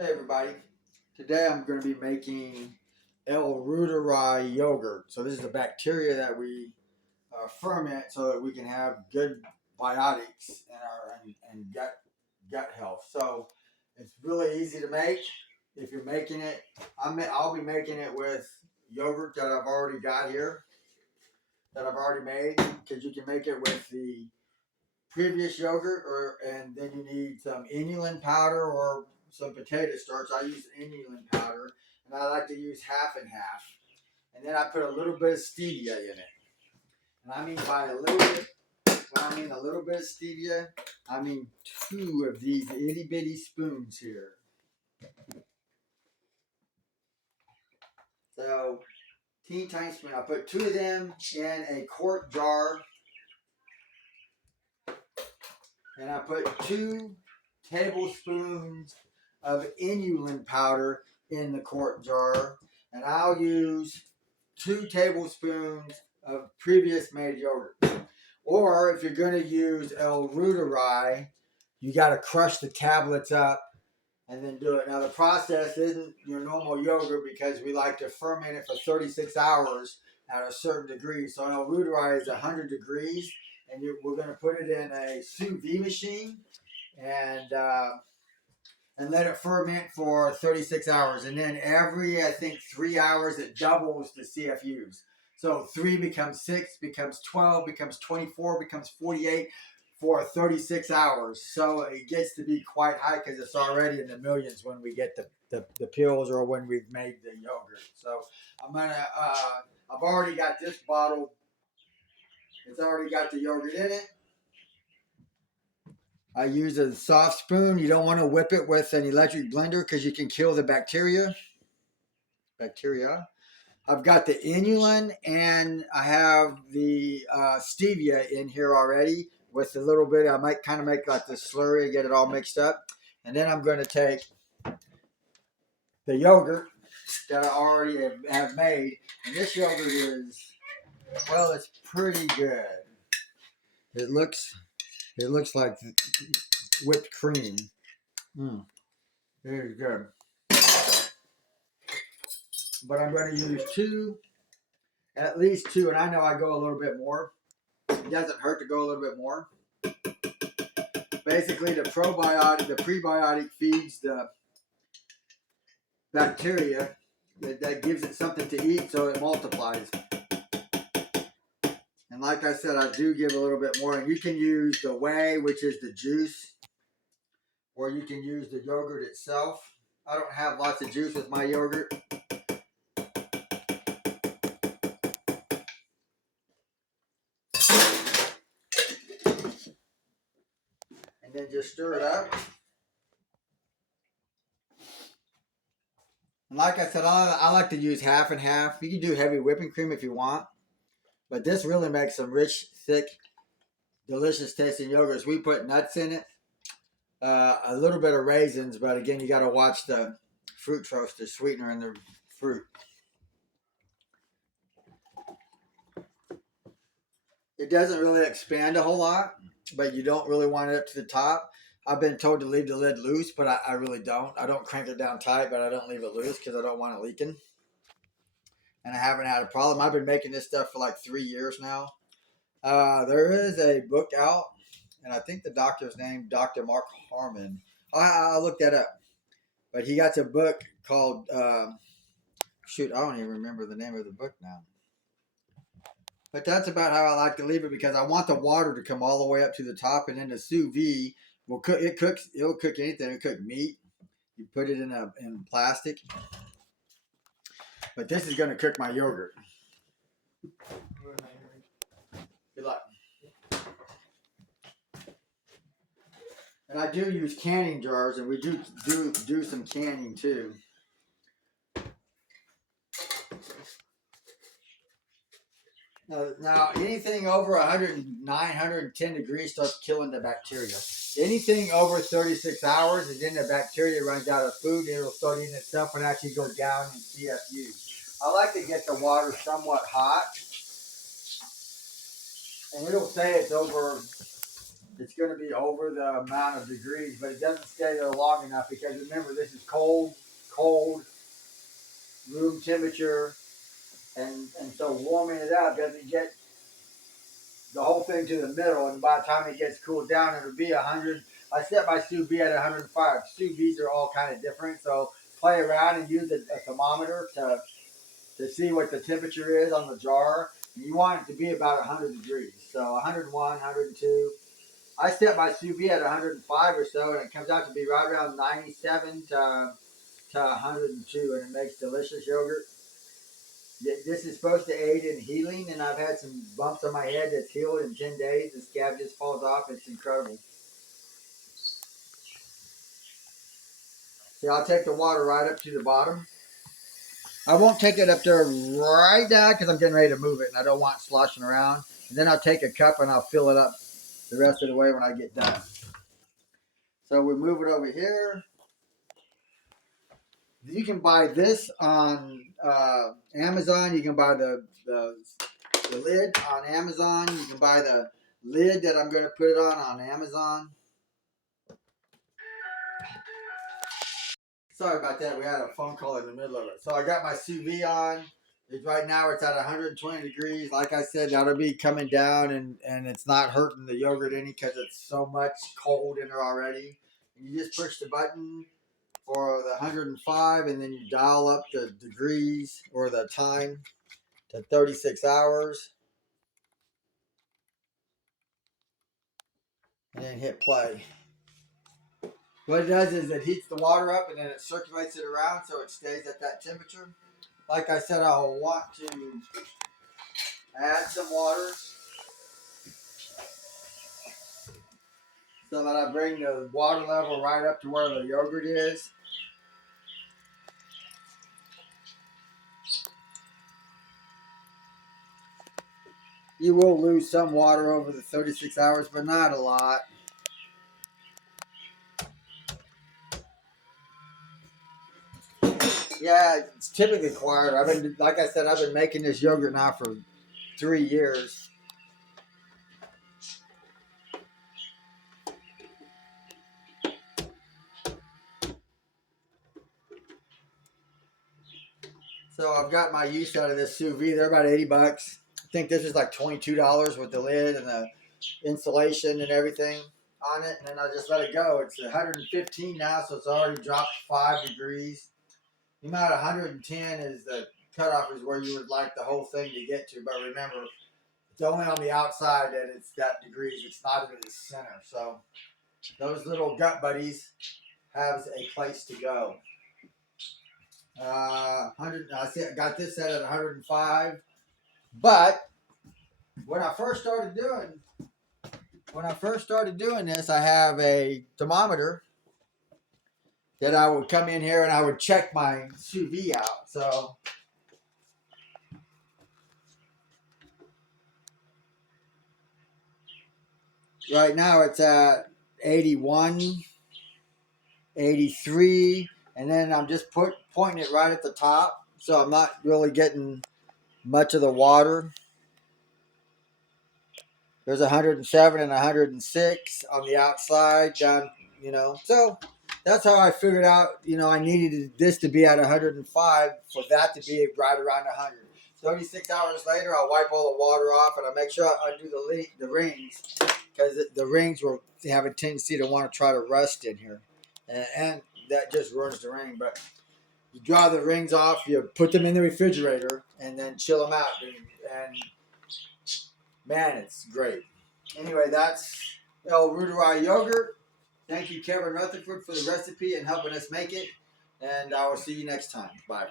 Hey everybody, today I'm going to be making ruiteri yogurt. So this is the bacteria that we ferment so that we can have good biotics in our and gut health. So it's really easy to make. If you're making it, I'll be making it with yogurt that I've already got here, that I've already made, because you can make it with the previous yogurt, and then you need some inulin powder or some potato starch. I use inulin powder, and I like to use half and half. And then I put a little bit of stevia in it. And I mean by a little bit, when I mean a little bit of stevia, I mean 2 of these itty bitty spoons here. So, teeny tiny spoon. I put 2 of them in a quart jar, and I put 2 tablespoons of inulin powder in the quart jar, and I'll use 2 tablespoons of previous made yogurt. Or if you're going to use ruiteri, you got to crush the tablets up and then do it. Now the process isn't your normal yogurt because we like to ferment it for 36 hours at a certain degree. So ruiteri is 100 degrees, and we're going to put it in a sous vide machine and let it ferment for 36 hours. And then every, I think, 3 hours, it doubles the CFUs. So 3 becomes 6, becomes 12, becomes 24, becomes 48 for 36 hours. So it gets to be quite high because it's already in the millions when we get the pills or when we've made the yogurt. So I've already got this bottle. It's already got the yogurt in it. I use a soft spoon. You don't want to whip it with an electric blender because you can kill the bacteria. I've got the inulin and I have the stevia in here already with a little bit. I might kind of make like the slurry, get it all mixed up. And then I'm going to take the yogurt that I already have made. And this yogurt is, well, it's pretty good. It looks like whipped cream. Very good. But I'm going to use at least 2, and I know I go a little bit more. It doesn't hurt to go a little bit more. Basically, the prebiotic feeds the bacteria that gives it something to eat so it multiplies. And like I said, I do give a little bit more. And you can use the whey, which is the juice, or you can use the yogurt itself. I don't have lots of juice with my yogurt. And then just stir it up. And like I said, I like to use half and half. You can do heavy whipping cream if you want. But this really makes some rich, thick, delicious tasting yogurts. We put nuts in it. A little bit of raisins, but again, you got to watch the fructose, the sweetener in the fruit. It doesn't really expand a whole lot, but you don't really want it up to the top. I've been told to leave the lid loose, but I really don't. I don't crank it down tight, but I don't leave it loose because I don't want it leaking. And I haven't had a problem. I've been making this stuff for like 3 years now. There is a book out, and I think the doctor's name, Dr. Mark Harmon. I'll look that up. But he got a book called, shoot, I don't even remember the name of the book now. But that's about how I like to leave it because I want the water to come all the way up to the top, and then the sous vide will cook. It'll cook anything. It'll cook meat. You put it in plastic. But this is going to cook my yogurt. Good luck. And I do use canning jars, and we do some canning too. Now, anything over 109, 110 degrees starts killing the bacteria. Anything over 36 hours, and then the bacteria runs out of food, it'll start eating itself and actually go down in CFU. I like to get the water somewhat hot, and it'll say it's going to be over the amount of degrees, but it doesn't stay there long enough because remember, this is cold. temperature, and so warming it up doesn't get the whole thing to the middle, and by the time it gets cooled down, it'll be 100. I set my sous vide at 105. Sous vides are all kind of different, so play around and use a thermometer to see what the temperature is on the jar. And you want it to be about 100 degrees, so 101, 102. I set my sous vide at 105 or so, and it comes out to be right around 97 to 102, and it makes delicious yogurt. This is supposed to aid in healing, and I've had some bumps on my head that's healed in 10 days. The scab just falls off. It's incredible. See, I'll take the water right up to the bottom. I won't take it up there right now because I'm getting ready to move it, and I don't want it sloshing around. And then I'll take a cup and I'll fill it up the rest of the way when I get done. So we move it over here. You can buy this on Amazon. You can buy the lid on Amazon. You can buy the lid that I'm going to put it on Amazon. Sorry about that. We had a phone call in the middle of it. So I got my sous vide on. Right now it's at 120 degrees. Like I said, that'll be coming down, and it's not hurting the yogurt any because it's so much cold in there already. And you just push the button for the 105, and then you dial up the degrees or the time to 36 hours. And then hit play. What it does is it heats the water up and then it circulates it around so it stays at that temperature. Like I said, I'll want to add some water so that I bring the water level right up to where the yogurt is. You will lose some water over the 36 hours, but not a lot. Yeah, it's typically quiet. Like I said, I've been making this yogurt now for 3 years. So I've got my use out of this sous vide. They're about $80. I think this is like $22 with the lid and the insulation and everything on it. And then I just let it go. It's 115 now, so it's already dropped 5 degrees. The amount of 110 is the cutoff is where you would like the whole thing to get to. But remember, it's only on the outside that it's that degrees. It's not in the center. So those little gut buddies have a place to go. 100. I got this set at 105. But when I first started doing this, I have a thermometer that I would come in here and I would check my sous vide out. So right now it's at 81, 83, and then I'm just pointing it right at the top, so I'm not really getting much of the water. There's 107 and 106 on the outside down, So that's how I figured out, I needed this to be at 105 for that to be right around 100. 36 hours later, I'll wipe all the water off and I make sure I undo the rings because the rings will have a tendency to want to try to rust in here. And that just ruins the ring. But you dry the rings off, you put them in the refrigerator, and then chill them out. And man, it's great. Anyway, that's ruiteri yogurt. Thank you, Kevin Rutherford, for the recipe and helping us make it. And I will see you next time. Bye.